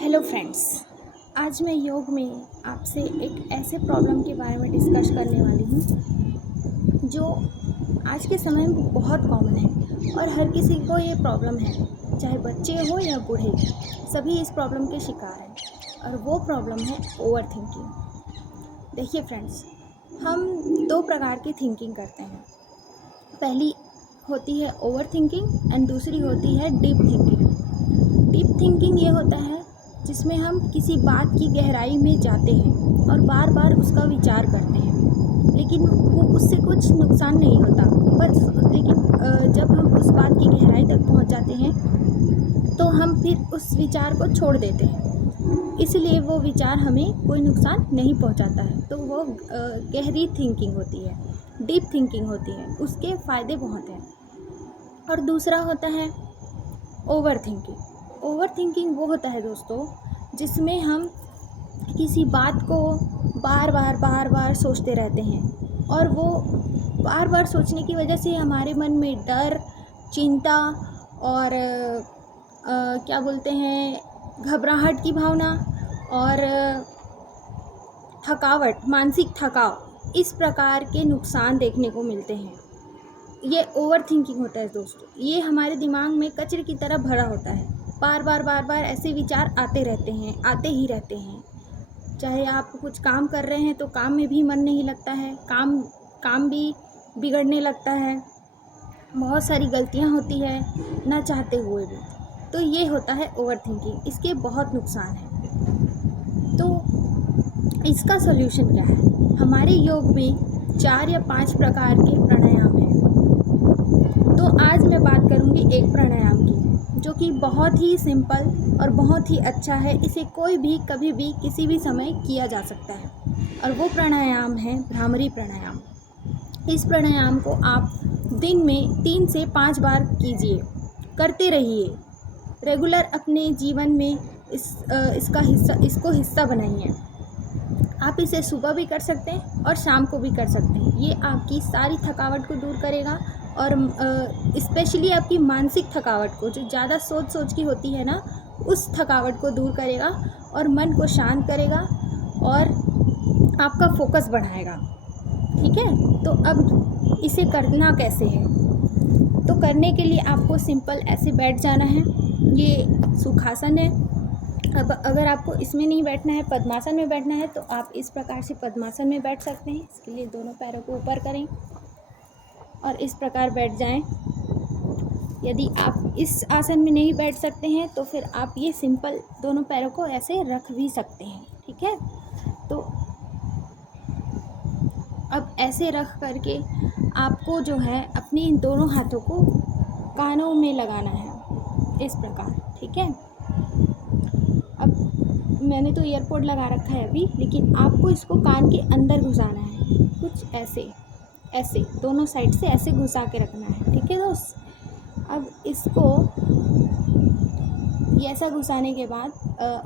Hello friends. आज मैं योग में आपसे एक ऐसे प्रॉब्लम के बारे में डिस्कस करने वाली हूँ जो आज के समय में बहुत कॉमन है और हर किसी को ये प्रॉब्लम है, चाहे बच्चे हो या बूढ़े, सभी इस प्रॉब्लम के शिकार हैं और वो प्रॉब्लम है ओवर थिंकिंग। देखिए फ्रेंड्स, हम दो प्रकार की थिंकिंग करते हैं। पहली होती है ओवर थिंकिंग एंड दूसरी होती है डीप थिंकिंग। डीप थिंकिंग ये होता है जिसमें हम किसी बात की गहराई में जाते हैं और बार बार उसका विचार करते हैं, लेकिन वो उससे कुछ नुकसान नहीं होता। लेकिन जब हम उस बात की गहराई तक पहुंच जाते हैं तो हम फिर उस विचार को छोड़ देते हैं, इसलिए वो विचार हमें कोई नुकसान नहीं पहुंचाता है। तो वो गहरी थिंकिंग होती है, डीप थिंकिंग होती है, उसके फ़ायदे बहुत हैं। और दूसरा होता है ओवर थिंकिंग। ओवर थिंकिंग वो होता है दोस्तों जिसमें हम किसी बात को बार बार सोचते रहते हैं और वो बार बार सोचने की वजह से हमारे मन में डर, चिंता और क्या बोलते हैं, घबराहट की भावना और थकावट, मानसिक थकाव, इस प्रकार के नुकसान देखने को मिलते हैं। ये ओवर थिंकिंग होता है दोस्तों। ये हमारे दिमाग में कचरे की तरह भरा होता है। बार बार ऐसे विचार आते रहते हैं, आते ही रहते हैं। चाहे आप कुछ काम कर रहे हैं तो काम में भी मन नहीं लगता है, काम भी बिगड़ने लगता है, बहुत सारी गलतियां होती है ना चाहते हुए भी। तो ये होता है ओवर थिंकिंग। इसके बहुत नुकसान हैं। तो इसका सॉल्यूशन क्या है? हमारे योग में 4 या 5 प्रकार के प्राणायाम हैं। तो आज मैं बात करूंगी एक प्राणायाम की, जो कि बहुत ही सिंपल और बहुत ही अच्छा है। इसे कोई भी कभी भी किसी भी समय किया जा सकता है और वो प्राणायाम है भ्रामरी प्राणायाम। इस प्राणायाम को आप दिन में 3 से 5 बार कीजिए, करते रहिए रेगुलर अपने जीवन में। इसको हिस्सा बनाइए। आप इसे सुबह भी कर सकते हैं और शाम को भी कर सकते हैं। ये आपकी सारी थकावट को दूर करेगा और स्पेशली आपकी मानसिक थकावट को, जो ज़्यादा सोच की होती है ना, उस थकावट को दूर करेगा और मन को शांत करेगा और आपका फोकस बढ़ाएगा। ठीक है, तो अब इसे करना कैसे है? तो करने के लिए आपको सिंपल ऐसे बैठ जाना है। ये सुखासन है। अब अगर आपको इसमें नहीं बैठना है, पद्मासन में बैठना है, तो आप इस प्रकार से पद्मासन में बैठ सकते हैं। इसके लिए दोनों पैरों को ऊपर करें और इस प्रकार बैठ जाएं। यदि आप इस आसन में नहीं बैठ सकते हैं तो फिर आप ये सिंपल दोनों पैरों को ऐसे रख भी सकते हैं। ठीक है, तो अब ऐसे रख करके आपको जो है अपने इन दोनों हाथों को कानों में लगाना है, इस प्रकार। ठीक है, अब मैंने तो ईयरपोड लगा रखा है अभी, लेकिन आपको इसको कान के अंदर घुसाना है, कुछ ऐसे दोनों साइड से ऐसे घुसा के रखना है। ठीक है दोस्त, अब इसको ये ऐसा घुसाने के बाद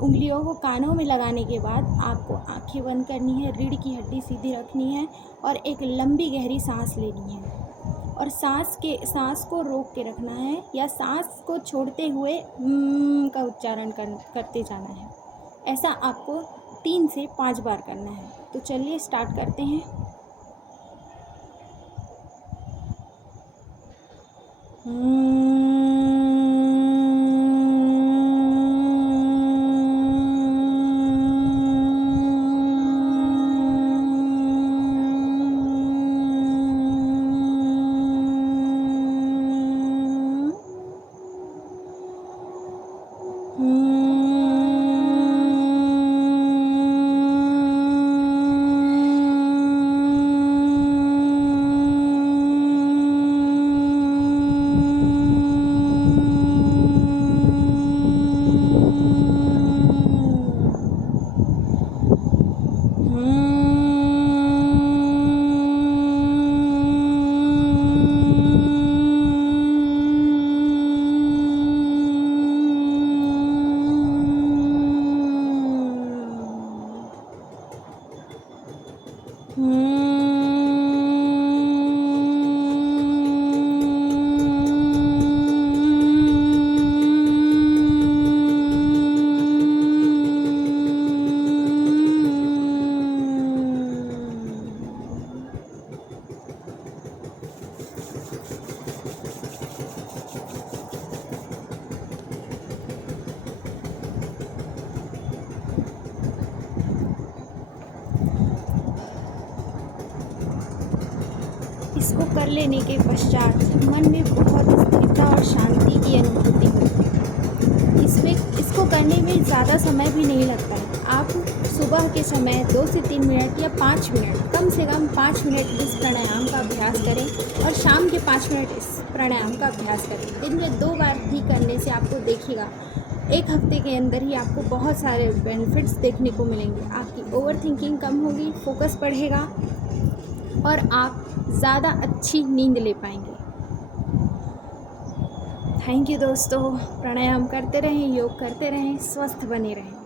उंगलियों को कानों में लगाने के बाद आपको आंखें बंद करनी है, रीढ़ की हड्डी सीधी रखनी है और एक लंबी गहरी सांस लेनी है और सांस को रोक के रखना है या सांस को छोड़ते हुए का उच्चारण करते जाना है। ऐसा आपको 3 से 5 बार करना है। तो चलिए स्टार्ट करते हैं। इसको कर लेने के पश्चात मन में बहुत स्थिरता और शांति की अनुभूति होती है। इसको करने में ज़्यादा समय भी नहीं लगता है। आप सुबह के समय 2 से 3 मिनट या 5 मिनट, कम से कम 5 मिनट इस प्राणायाम का अभ्यास करें और शाम के 5 मिनट इस प्राणायाम का अभ्यास करें। दिन में 2 बार भी करने से आपको देखिएगा 1 हफ्ते के अंदर ही आपको बहुत सारे बेनिफिट्स देखने को मिलेंगे। आपकी ओवर थिंकिंग कम होगी, फोकस बढ़ेगा और आप ज़्यादा अच्छी नींद ले पाएंगे। थैंक यू दोस्तों। प्राणायाम करते रहें, योग करते रहें, स्वस्थ बने रहें।